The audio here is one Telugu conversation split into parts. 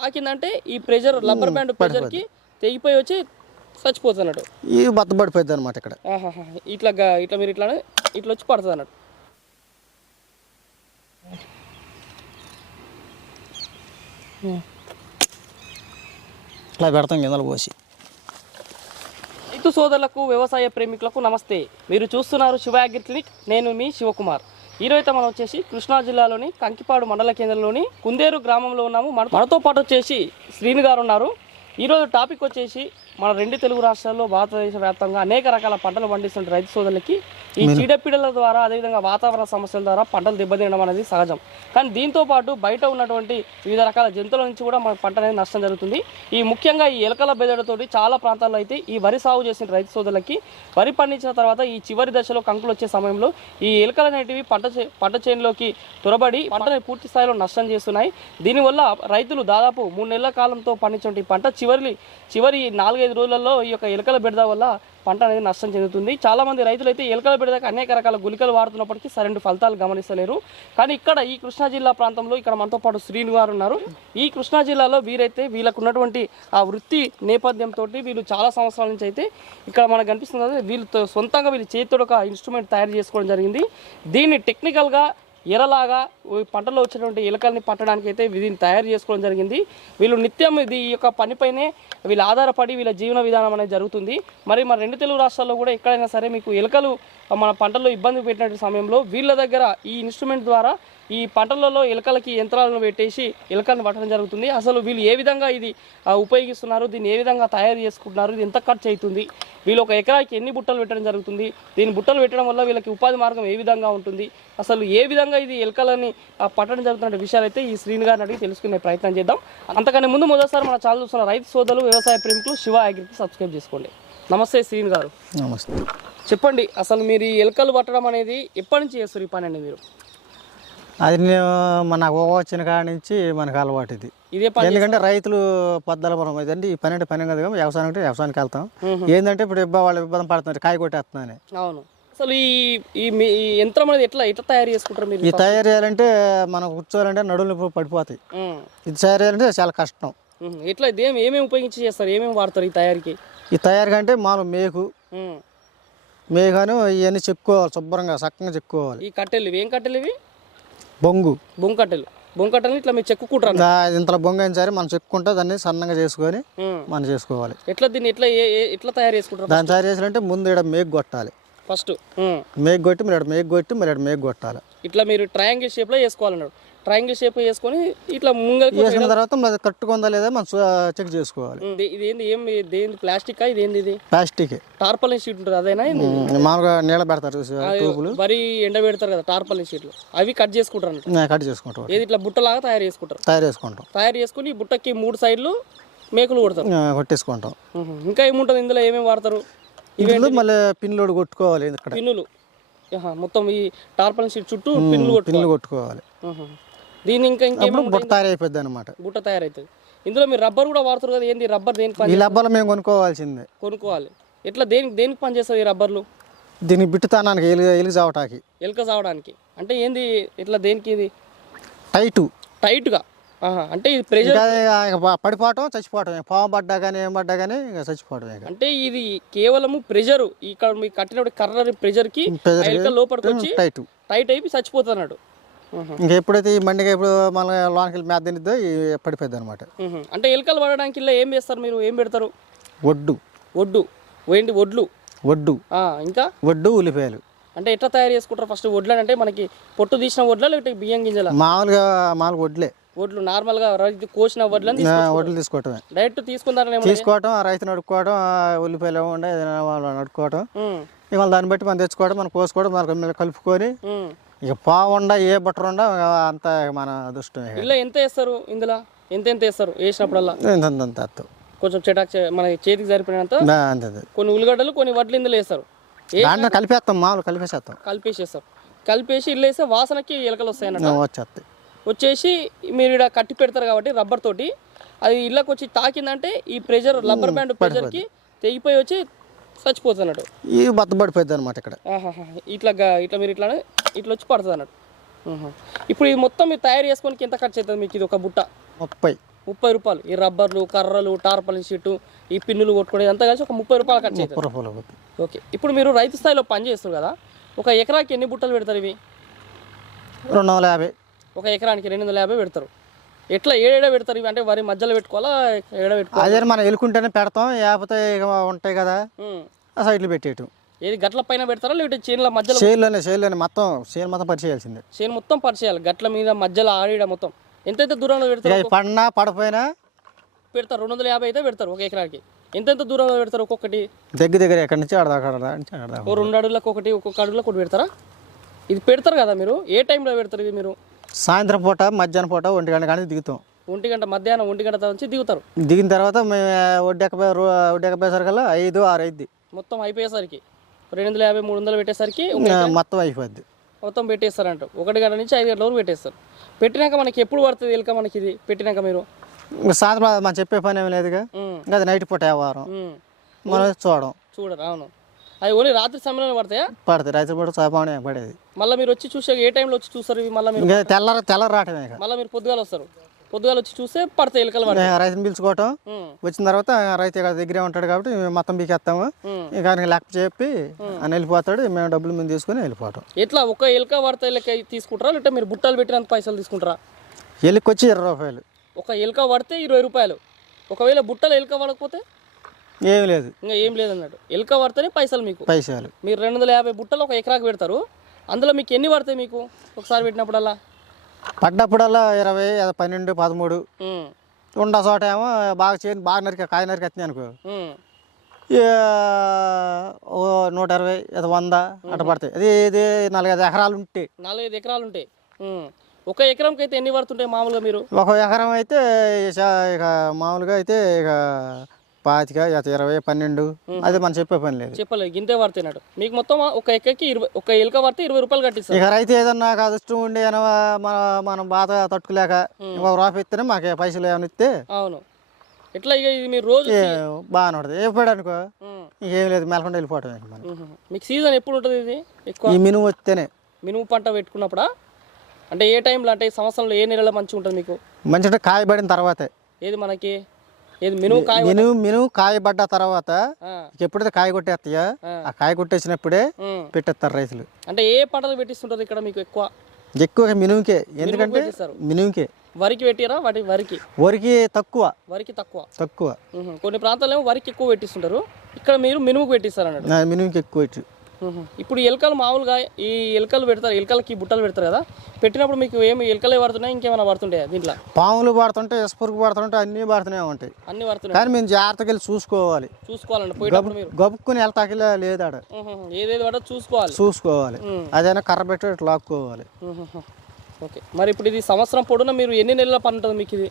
తాకిందంటే ఈ ప్రెషర్ రబ్బర్ బ్యాండ్ ప్రెషర్కి తెగిపోయి వచ్చి చచ్చిపోతున్నాడు ఈ బత్త పడిపోద్ది అనమాట ఇక్కడ. ఇట్లా ఇట్లా మీరు ఇట్లా ఇట్లా వచ్చి పడుతుంది అన్నట్టు. ఇట్లా పెడతాం గింజలు పోసి. రైతు సోదరులకు వ్యవసాయ ప్రేమికులకు నమస్తే. మీరు చూస్తున్నారు శివ అగ్రి క్లినిక్ నేను మీ శివకుమార్. ఈరోజు అయితే మనం వచ్చేసి కృష్ణా జిల్లాలోని కంకిపాడు మండల కేంద్రంలోని కుందేరు గ్రామంలో ఉన్నాము. మన మనతో పాటు వచ్చేసి శ్రీను గారు ఉన్నారు. ఈరోజు టాపిక్ వచ్చేసి మన రెండు తెలుగు రాష్ట్రాల్లో భారతదేశ వ్యాప్తంగా అనేక రకాల పంటలు పండిస్తున్న రైతు సోదరులకి. ఈ చీడపీడల ద్వారా అదేవిధంగా వాతావరణ సమస్యల ద్వారా పంటలు దెబ్బతినడం అనేది సహజం. కానీ దీంతో పాటు బయట ఉన్నటువంటి వివిధ రకాల జంతువుల నుంచి కూడా మన పంట అనేది నష్టం జరుగుతుంది. ఈ ముఖ్యంగా ఈ ఎలకల బెదడతోటి చాలా ప్రాంతాల్లో అయితే ఈ వరి సాగు చేసిన రైతు సోదరులకి వరి పండించిన తర్వాత ఈ చివరి దశలో కంకులు వచ్చే సమయంలో ఈ ఎలుకలు అనేటివి పంట చే- పంట చేనులోకి తురబడి పంటని పూర్తి స్థాయిలో నష్టం చేస్తున్నాయి. దీనివల్ల రైతులు దాదాపు మూడు నెలల కాలంతో పండించిన పంట చివరి చివరి నాలుగైదు రోజులలో ఈ యొక్క ఎలుకల బెడద వల్ల పంట అనేది నష్టం చెందుతుంది. చాలామంది రైతులు అయితే ఎలుకల బెడదకు అనేక రకాల గుళికలు వాడుతున్నప్పటికీ సరైన ఫలితాలు గమనిస్తలేరు. కానీ ఇక్కడ ఈ కృష్ణా జిల్లా ప్రాంతంలో ఇక్కడ మనతో పాటు శ్రీను గారు ఉన్నారు. ఈ కృష్ణా జిల్లాలో వీరైతే వీళ్ళకు ఉన్నటువంటి ఆ వృత్తి నేపథ్యంతో వీళ్ళు చాలా సంవత్సరాల నుంచి అయితే ఇక్కడ మనకు కనిపిస్తుంది వీళ్ళు సొంతంగా వీళ్ళు చేతితో ఒక ఇన్స్ట్రుమెంట్ తయారు చేసుకోవడం జరిగింది. దీన్ని టెక్నికల్గా ఎరలాగా ఈ పంటలో వచ్చినటువంటి ఎలకల్ని పట్టడానికి అయితే దీన్ని తయారు చేసుకోవడం జరిగింది. వీళ్ళు నిత్యం ఇది ఈ యొక్క పనిపైనే వీళ్ళు ఆధారపడి వీళ్ళ జీవన విధానం అనేది జరుగుతుంది. మరి మన రెండు తెలుగు రాష్ట్రాల్లో కూడా ఎక్కడైనా సరే మీకు ఎలుకలు మన పంటల్లో ఇబ్బంది పెట్టిన సమయంలో వీళ్ళ దగ్గర ఈ ఇన్స్ట్రుమెంట్ ద్వారా ఈ పంటలలో ఎలకలకి యంత్రాలను పెట్టేసి ఎలకలను పట్టడం జరుగుతుంది. అసలు వీళ్ళు ఏ విధంగా ఇది ఉపయోగిస్తున్నారు? దీన్ని ఏ విధంగా తయారు చేసుకుంటున్నారు? ఇది ఎంత ఖర్చు అవుతుంది? వీళ్ళు ఒక ఎకరాకి ఎన్ని బుట్టలు పెట్టడం జరుగుతుంది? దీని బుట్టలు పెట్టడం వల్ల వీళ్ళకి ఉపాధి మార్గం ఏ విధంగా ఉంటుంది? అసలు ఏ విధంగా ఇది ఎలకలని ఆ, పట్టడం జరుగుతున్న విషయాలు అయితే ఈ శ్రీని గారిని అడిగి తెలుసుకునే ప్రయత్నం చేద్దాం. అంతకంటే ముందు మొదటిసారి మన ఛానల్ చూస్తున్న రైతు సోదరులు వ్యవసాయ ప్రేమికులు శివ అగ్రికి సబ్స్క్రైబ్ చేసుకోండి. నమస్తే శ్రీని గారు. నమస్తే. చెప్పండి అసలు మీరు ఈ ఎలుకలు పట్టడం అనేది ఎప్పటి నుంచి చేస్తారు ఈ పని అండి మీరు? అది నేను మన వచ్చిన కాడ నుంచి మనకు అలవాటు ఇది. ఇదే పని ఎందుకంటే రైతులు పద్దాల మనం ఇదండి ఈ పని అంటే పని కదా వ్యవసాయం అంటే వ్యవసాయానికి వెళ్తాం. ఏంటంటే ఇప్పుడు ఇబ్బ వాళ్ళు ఇబ్బంది పడుతున్నారు కాయ కొట్టేస్తున్నాను అవును. అసలు ఈ ఈ యంత్రం అనేది ఎట్లా ఎట్లా తయారు చేసుకుంటారు మీరు? ఈ తయారు చేయాలంటే మనం కూర్చోవాలంటే నడువులు ఇప్పుడు పడిపోతాయి. ఇది తయారు చేయాలంటే చాలా కష్టం. ఎట్లా ఇది ఏమి ఏమేమి ఉపయోగించి చేస్తారు ఏమేమి వాడతారు ఈ తయారీకి? ఈ తయారు కంటే మామూలు మేకు. మేఘాను ఇవన్నీ చెక్కుకోవాలి శుభ్రంగా చక్కగా చెక్కుకోవాలి ఈ కట్టెలు ఇవి ఏం కట్టెలు ఇవి? బొంగు. బొంగు కట్టెలు. బొంగు కట్టెలు ఇట్లా మీరు చెక్కుకుంటారు? దా- ఇంతలో బొంగు అయిన సరే మనం చెక్కుంటే దాన్ని సన్నగా చేసుకొని మనం చేసుకోవాలి. ఎట్లా దీన్ని ఎట్లా ఏ- ఏ- ఎట్లా తయారు చేసుకుంటారు దాన్ని తయారు చేయాలంటే ముందు ఇక్కడ మేకు కొట్టాలి. ఫస్ట్ మేకు కొట్టి మీరు ఇక్కడ మేకు కొట్టి మీరు ఇక్కడ మేకు కొట్టాలి. ఇట్లా మీరు ట్రయాంగిల్ షేప్లో వేసుకోవాలన్నాడు ట్రయాంగిల్ షేప్ వేసుకొని ఇట్లా ముంగల్ వేసిన తర్వాత మరి కట్టుకుందా లేదా మనం చెక్ చేసుకోవాలి. ఇది ఏంది ఏం ప్లాస్టిక్ ఇది ఏంది ఇది? ప్లాస్టిక్. టార్పలిన్ షీట్ ఉంటుంది అదేనా? మామూలుగా నీళ్ళ పెడతారు ట్యూబులు. వరి ఎండబెడతారు కదా టార్పలిన్ షీట్లు. అవి కట్ చేసుకుంటారు కట్ చేసుకుంటాం ఏది ఇట్లా బుట్టలాగా తయారు చేసుకుంటారు? తయారు చేసుకుంటాం. తయారు చేసుకుని ఈ బుట్టకి మూడు సైడ్లు మేకులు కొడతారు. కొట్టేసుకుంటాం. ఇంకా ఏముంటుంది ఇందులో? ఏమేమి వాడతారు? మళ్ళీ పిన్లోడు కొట్టుకోవాలి ఇక్కడ. పిన్నులు. మొత్తం ఈ టార్పలిన్ షీట్ చుట్టూ పిన్నులు కొట్టు పిన్లు కొట్టుకోవాలి. దీన్ని ఇంకా ఇంకేమో బుట్ట తయారైపోద్ది అనమాట బుట్ట తయారవుతుంది ఇందులో మీరు రబ్బర్ కూడా వాడుతారు కదా ఏంది రబ్బర్ దేనికి ఈ పని లబ్బాలు మేము కొనుక్కోవాల్సిందే. కొనుక్కోవాలి. ఎట్లా దేనికి దేనికి పని చేస్తుంది ఈ రబ్బర్లు? దీన్ని బిట్టుతానానికి ఎలుగు ఎలుగు చావటానికి. ఎలుక సావడానికి అంటే ఏంది ఇట్లా దేనికి ఇది? టైటు. టైట్గా? ఆహా, అంటే ఇది ప్రెషర్ పడిపోవటం చచ్చిపోవటం. పాము పడ్డా కానీ ఏం పడ్డా కానీ ఇక చచ్చిపోవటం అంటే ఇది కేవలము ప్రెషర్ ఇక్కడ మీకు కట్టినప్పుడు కర్ర ప్రెషర్కి ఎలుక లోపలికి వచ్చి టైటు. టైట్ అయిపోయి చచ్చిపోతున్నాడు. ఇంక ఎప్పుడైతే ఈ మండిగా ఇప్పుడు మన లోనికి వెళ్ళి మేత తినిద్దో పడిపోద్ది అనమాట. అంటే ఎలుకలు పడడానికి ఇలా ఏం చేస్తారు మీరు? ఏం పెడతారు? ఒడ్డు. ఒడ్డు. ఏంటి ఒడ్లు? ఒడ్డు. ఇంకా? ఒడ్డు ఉల్లిపాయలు. అంటే ఎట్లా తయారు చేసుకుంటారు ఫస్ట్ వడ్లు అంటే మనకి పొట్టు తీసిన వడ్ల లేకపోతే బియ్యం గింజల? మామూలుగా మామూలుగా వడ్లే వడ్లు నార్మల్గా రైతు కోసిన వడ్లని ఆ, వడ్లు తీసుకోవటమే. డైరెక్ట్ తీసుకుంటారనేమో తీసుకోవటం ఆ రైతు నడుక్కోవడం ఆ ఉల్లిపాయలు ఉండే నడుక్కోవడం ఇక దాన్ని బట్టి మనం తెచ్చుకోవడం మనం కోసుకోవడం మనం కలుపుకొని ఇక పావుండ ఏ బట్టర్ ఉండ అంత మన అదృష్టం ఇలా ఎంత వేస్తారు? ఇందులో ఎంత ఎంత వేస్తారు? వేసినప్పుడల్లా ఇంత అంత అంత అత్తం. కొంచెం చెటాక్ చే- మన చేతికి సరిపోయినంత. కొన్ని ఉల్లిగడ్డలు కొన్ని వడ్లు ఇందులో వేస్తారు. దాంట్లో కలిపేస్తాం మామూలు కలిపేసేస్తాం. కలిపేసేస్తారు కలిపేసి ఇల్లు వేస్తే వాసనకి ఎలకలు వస్తాయి అన్నట్టు. వచ్చేస్తాయి. వచ్చేసి మీరు ఇక్కడ కట్టి పెడతారు కాబట్టి రబ్బర్ తోటి అది ఇళ్ళకి వచ్చి తాకిందంటే ఈ ప్రెషర్ రబ్బర్ బ్యాండ్ ప్రెషర్కి తెగిపోయి వచ్చి చచ్చిపోతున్నట్టు ఈ బత్త పడిపోద్ది అనమాట ఇక్కడ. ఇట్లా ఇట్లా మీరు ఇట్లా ఇట్లా వచ్చి పడుతుంది అన్నట్టు. ఇప్పుడు ఇది మొత్తం మీరు తయారు చేసుకోనికి ఎంత ఖర్చు అవుతుంది మీకు ఇది ఒక బుట్ట? ముప్పై. ముప్పై రూపాయలు. ఈ రబ్బర్లు కర్రలు టార్పలిన్ షీటు ఈ పిన్నులు కొట్టుకునేది అంతా కలిసి ఒక ముప్పై రూపాయలు ఖర్చు అవుతుంది. ఓకే. ఇప్పుడు మీరు రైతు స్థాయిలో పని చేస్తారు కదా ఒక ఎకరాకి ఎన్ని బుట్టలు పెడతారు ఇవి? రెండు వందల యాభై. ఒక ఎకరానికి రెండు వందల యాభై పెడతారు. ఎట్లా ఏడేడ పెడతారు ఇవి? అంటే వరి మధ్యలో పెట్టుకోవాలా ఏడ పెట్టుకోవాలా? అదే మనం ఎలుకుంటేనే పెడతాం లేకపోతే ఇక ఉంటాయి కదా. ఆ సైడ్లు పెట్టేయటం. ఏది గట్ల పైన పెడతారా లేకపోతే చేనుల మధ్యలో చేనులోనే చేనులోనే మొత్తం చేను మొత్తం పరిచేయాల్సిందే. చేను మొత్తం పరిచేయాలి గట్ల మీద మధ్యలో ఆడిడ మొత్తం. ఎంతెంత దూరంలో పెడతారు పడినా పడిపోయినా పెడతారు రెండు వందల యాభై అయితే పెడతారు ఒక ఎకరానికి. ఎంతెంత దూరంలో పెడతారు ఒక్కొక్కటి? దగ్గర దగ్గర ఎక్కడి నుంచి ఆడదా ఓ రెండు అడుగులకు ఒకటి ఒక్కొక్క అడుగులకు ఒకటి పెడతారా? ఇది పెడతారు కదా మీరు? ఏ టైంలో పెడతారు ఇది మీరు? సాయంత్రం పూట మధ్యాహ్నం పూట ఒంటి గంట కానీ దిగుతాం. ఒంటి గంట మధ్యాహ్నం ఒంటి గంట నుంచి దిగుతారు. దిగిన తర్వాత మేము ఒడ్డెక్కపోయి ఒడ్డెక్కపోయేసరికల్లా ఐదు ఆరు అయింది మొత్తం అయిపోయేసరికి రెండు వందల యాభై మూడు వందలు పెట్టేసరికి మొత్తం అయిపోద్ది. మొత్తం పెట్టేస్తారంట. ఒకటి గంట నుంచి ఐదు గంటల వరకు పెట్టేస్తారు. పెట్టినాక మనకి ఎప్పుడు పడుతుంది ఎలుక మనకి ఇది? పెట్టినాక మీరు? సాయంత్రం మనం చెప్పే పని ఏమి లేదుగా? ఇంకా అది నైట్ పూట ఉమ్. మనం చూడడం. చూడరు అవును. అది ఓన్లీ రాత్రి సమయంలో పడతాయా? పడుతుంది రైతు పూట సాయపడే పడేది. మళ్ళీ మీరు వచ్చి చూసే ఏ టైంలో వచ్చి చూస్తారు ఇవి? మళ్ళీ మీరు తెల్లర తెల్లర రావటమే మళ్ళీ మీరు పొద్దుగాల వస్తారు. పొద్దుగాల వచ్చి చూస్తే పడతాయి ఎలుకలు పడతాయి. రైతుని పిలుచుకోవటం. వచ్చిన తర్వాత రైతు ఇక్కడ దగ్గరే ఉంటాడు కాబట్టి మొత్తం బీకేస్తాము. ఇంకా లెక్క చెప్పి ఆయన వెళ్ళిపోతాడు. మేము డబ్బులు మేము తీసుకుని వెళ్ళిపోవటం. ఎట్లా? ఒక ఎలుక పడతాయి లెక్క తీసుకుంటారా? లేకపోతే మీరు బుట్టలు పెట్టినంత పైసలు తీసుకుంటారా? వెళ్ళికొచ్చి ఇరవై రూపాయలు. ఒక ఎలుక పడితే ఇరవై రూపాయలు. ఒకవేళ బుట్టలు ఎలుక పడకపోతే? ఏమి లేదు. ఇంకా ఏం లేదన్నాడు ఎలుక పడితేనే పైసలు మీకు. పైసలు. మీరు రెండు వందల యాభై బుట్టలు ఒక ఎకరాకు పెడతారు. అందులో మీకు ఎన్ని పడతాయి మీకు? ఒకసారి పెట్టినప్పుడల్లా? పడ్డప్పుడల్లా ఇరవై అది పన్నెండు పదమూడు. ఉమ్, ఉండ చోట ఏమో బాగా చేయని బాగా నరికి కాయ నరికి వచ్చినాయి అనుకో. ఉమ్, ఓ నూట ఇరవై అది వంద అట్ట పడతాయి. అది ఇది నాలుగైదు ఎకరాలు ఉంటే. నాలుగైదు ఎకరాలు ఉంటాయి ఉమ్. ఒక ఎకరంకి అయితే ఎన్ని పడుతుంటాయి మామూలుగా మీరు? ఒక ఎకరం అయితే ఇక మామూలుగా అయితే ఇక పాతిక ఇరవై పన్నెండు. అది మనం చెప్పే పని లేదు. చెప్పలేదు గింతే పడుతున్నాడు మీకు మొత్తం ఒక ఎక్కకి ఇరవై ఒక ఎలుక పడితే ఇరవై రూపాయలు కట్టిస్తారు. ఇక రైతు ఏదన్నా అదృష్టం ఉండి మన మనం బాధ తట్టుకోలేక ఇంకొక రూపాయి ఇస్తేనే మాకు పైసలు ఏమైనా ఇస్తే అవును. ఎట్లా ఇక ఇది మీరు రోజు బాగానే ఉంటుంది. ఏ పోయాడు అనుకో ఇంకేం లేదు మెలకుండా వెళ్ళిపోవటం. మీకు సీజన్ ఎప్పుడు ఉంటుంది ఇది? ఎక్కువ ఈ మినుము వస్తేనే. మినుము పంట పెట్టుకున్నప్పుడా? అంటే ఏ టైంలో అంటే ఈ సంవత్సరంలో ఏ నెలలో మంచిగా ఉంటుంది మీకు? మంచిగా కాయబడిన తర్వాతే. ఏది మనకి? మినుము మినుము కాయబడ్డ తర్వాత ఎప్పుడైతే కాయ కొట్టేస్తాయో ఆ. కాయ కొట్టేసినప్పుడే. పెట్టేస్తారు రైతులు. అంటే ఏ పంటలు పెట్టిస్తుంటారు ఇక్కడ మీకు ఎక్కువ? ఎక్కువగా మినుముకే. ఎందుకంటే మినుముకే. వరికి పెట్టిరా? వాటి వరికి. వరికి తక్కువ. వరికి తక్కువ. తక్కువ. కొన్ని ప్రాంతాల్లో ఏమో వరికి ఎక్కువ పెట్టిస్తుంటారు. ఇక్కడ మీరు మినుముకు పెట్టిస్తారు అన్నట్టు మినుముకి ఎక్కువ. ఇప్పుడు ఎలుకలు మామూలుగా ఈ ఎలుకలు పెడతారు ఎలుకలకి బుట్టలు పెడతారు కదా? పెట్టినప్పుడు మీకు ఏమి ఎలుకలే పడుతున్నాయి ఇంకేమైనా పడుతుంటాయా దీంట్లో? పాములు పడుతుంటే ఇసుపురుగు పడుతుంటే అన్నీ పడుతూనే ఉంటాయి. అన్ని పడుతున్నాయి కానీ మేము జాగ్రత్తగా వెళ్ళి చూసుకోవాలి. చూసుకోవాలండి పోయేటప్పుడు మీరు. గబుక్కుని వెళ్తాకి లేదు ఆడ. ఏదేది పడో చూసుకోవాలి. చూసుకోవాలి. అదైనా కర్ర పెట్టి లాక్కోవాలి. ఓకే. మరి ఇప్పుడు ఇది సంవత్సరం పొడున మీరు ఎన్ని నెలల పని ఉంటుంది మీకు ఇది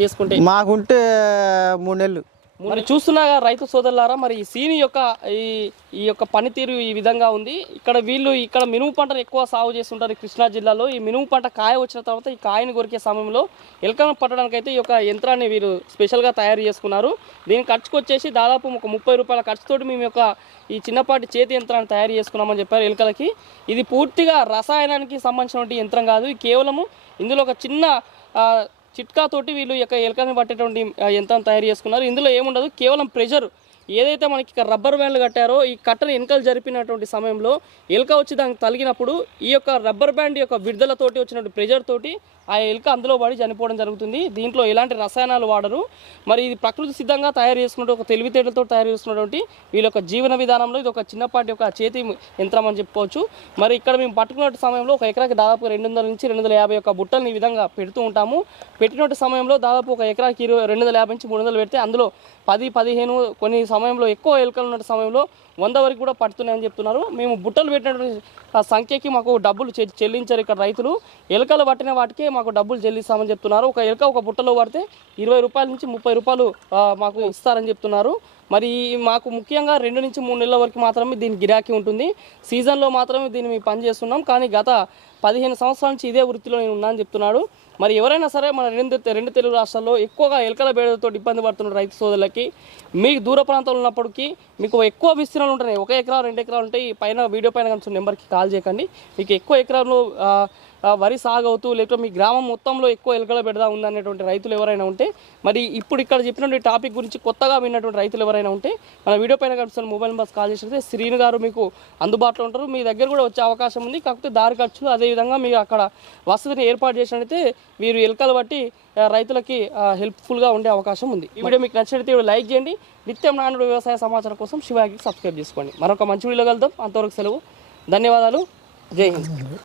చేసుకుంటే? మాకుంటే మూడు నెలలు. మరి చూస్తున్నాగా రైతు సోదరులారా మరి ఈ సీని యొక్క ఈ ఈ యొక్క పనితీరు ఈ విధంగా ఉంది. ఇక్కడ వీళ్ళు ఇక్కడ మినుము పంటను ఎక్కువ సాగు చేస్తుంటారు కృష్ణా జిల్లాలో. ఈ మినుము పంట కాయ వచ్చిన తర్వాత ఈ కాయని కొరికే సమయంలో ఎలుకలను పట్టడానికి అయితే ఈ యొక్క యంత్రాన్ని వీరు స్పెషల్గా తయారు చేసుకున్నారు. దీని ఖర్చుకు వచ్చేసి దాదాపు ఒక ముప్పై రూపాయల ఖర్చుతోటి మేము యొక్క ఈ చిన్నపాటి చేతి యంత్రాన్ని తయారు చేసుకున్నామని చెప్పారు ఎలుకలకి. ఇది పూర్తిగా రసాయనానికి సంబంధించినటువంటి యంత్రం కాదు. కేవలము ఇందులో ఒక చిన్న చిట్కాతోటి వీళ్ళు యొక్క ఎలుకని పట్టేటువంటి యంత్రాన్ని తయారు చేసుకున్నారు. ఇందులో ఏముండదు కేవలం ప్రెషర్ ఏదైతే మనకి ఇక్కడ రబ్బర్ బ్యాండ్లు కట్టారో ఈ కట్టను వెనకలు జరిపినటువంటి సమయంలో ఎలుక వచ్చి దానికి తలిగినప్పుడు ఈ యొక్క రబ్బర్ బ్యాండ్ యొక్క విడుదలతోటి వచ్చినటువంటి ప్రెజర్ తోటి ఆ ఎలుక అందులో పడి చనిపోవడం జరుగుతుంది. దీంట్లో ఎలాంటి రసాయనాలు వాడరు. మరి ఇది ప్రకృతి సిద్ధంగా తయారు చేసుకున్న ఒక తెలివితేటలతో తయారు చేసుకున్నటువంటి వీళ్ళ యొక్క జీవన విధానంలో ఇది ఒక చిన్నపాటి ఒక చేతి యంత్రం అని చెప్పుకోవచ్చు. మరి ఇక్కడ మేము పట్టుకున్న సమయంలో ఒక ఎకరాకి దాదాపు రెండు వందల నుంచి రెండు వందల యాభై ఒక బుట్టల్ని ఈ విధంగా పెడుతూ ఉంటాము. పెట్టినట్టు సమయంలో దాదాపు ఒక ఎకరాకి ఇరవై రెండు వందల యాభై నుంచి మూడు వందలు పెడితే అందులో పది పదిహేను కొన్ని సమయంలో ఎక్కువ ఎలుకలు ఉన్న సమయంలో వంద వరకు కూడా పడుతున్నాయని చెప్తున్నారు. మేము బుట్టలు పెట్టినటువంటి సంఖ్యకి మాకు డబ్బులు చె- చెల్లించారు ఇక్కడ రైతులు. ఎలుకలు పట్టిన వాటికే మాకు డబ్బులు చెల్లిస్తామని చెప్తున్నారు. ఒక ఎలుక ఒక బుట్టలో పడితే ఇరవై రూపాయల నుంచి ముప్పై రూపాయలు మాకు ఇస్తారని చెప్తున్నారు. మరి మాకు ముఖ్యంగా రెండు నుంచి మూడు నెలల వరకు మాత్రమే దీని గిరాకీ ఉంటుంది. సీజన్లో మాత్రమే దీన్ని మేము పని చేస్తున్నాం కానీ గత పదిహేను సంవత్సరాల నుంచి ఇదే వృత్తిలో నేను ఉన్నానని చెప్తున్నాడు. మరి ఎవరైనా సరే మన రెండు రెండు తెలుగు రాష్ట్రాల్లో ఎక్కువగా ఎలకల బేడతో ఇబ్బంది పడుతున్న రైతు సోదరులకి మీకు దూర ప్రాంతాలు ఉన్నప్పటికీ మీకు ఎక్కువ విస్తీర్ణాలు ఉంటాయి ఒక ఎకరా రెండు ఎకరాలు ఉంటాయి ఈ పైన వీడియో పైన కనిపిస్తున్న నెంబర్కి కాల్ చేయకండి. మీకు ఎక్కువ ఎకరాలు వరి సాగు అవుతూ లేకపోతే మీ గ్రామం మొత్తంలో ఎక్కువ ఎలుకల బెడద ఉందనేటువంటి రైతులు ఎవరైనా ఉంటే మరి ఇప్పుడు ఇక్కడ చెప్పినటువంటి టాపిక్ గురించి కొత్తగా విన్నటువంటి రైతులు ఎవరైనా ఉంటే మన వీడియో పైన కనిపిస్తున్న మొబైల్ నెంబర్స్ కాల్ చేసినట్టే శ్రీను గారు మీకు అందుబాటులో ఉంటారు. మీ దగ్గర కూడా వచ్చే అవకాశం ఉంది. కాకపోతే దారి ఖర్చులు అదేవిధంగా మీరు అక్కడ వసతిని ఏర్పాటు చేసినట్టయితే మీరు ఎలుకలు బట్టి రైతులకి హెల్ప్ఫుల్గా ఉండే అవకాశం ఉంది. ఈ వీడియో మీకు నచ్చినట్లయితే లైక్ చేయండి. నిత్యం నానుడు వ్యవసాయ సమాచారం కోసం శివాకి సబ్స్క్రైబ్ చేసుకోండి. మరొక మంచి వీడియో కలుద్దాం. అంతవరకు సెలవు. ధన్యవాదాలు. జై హింద్.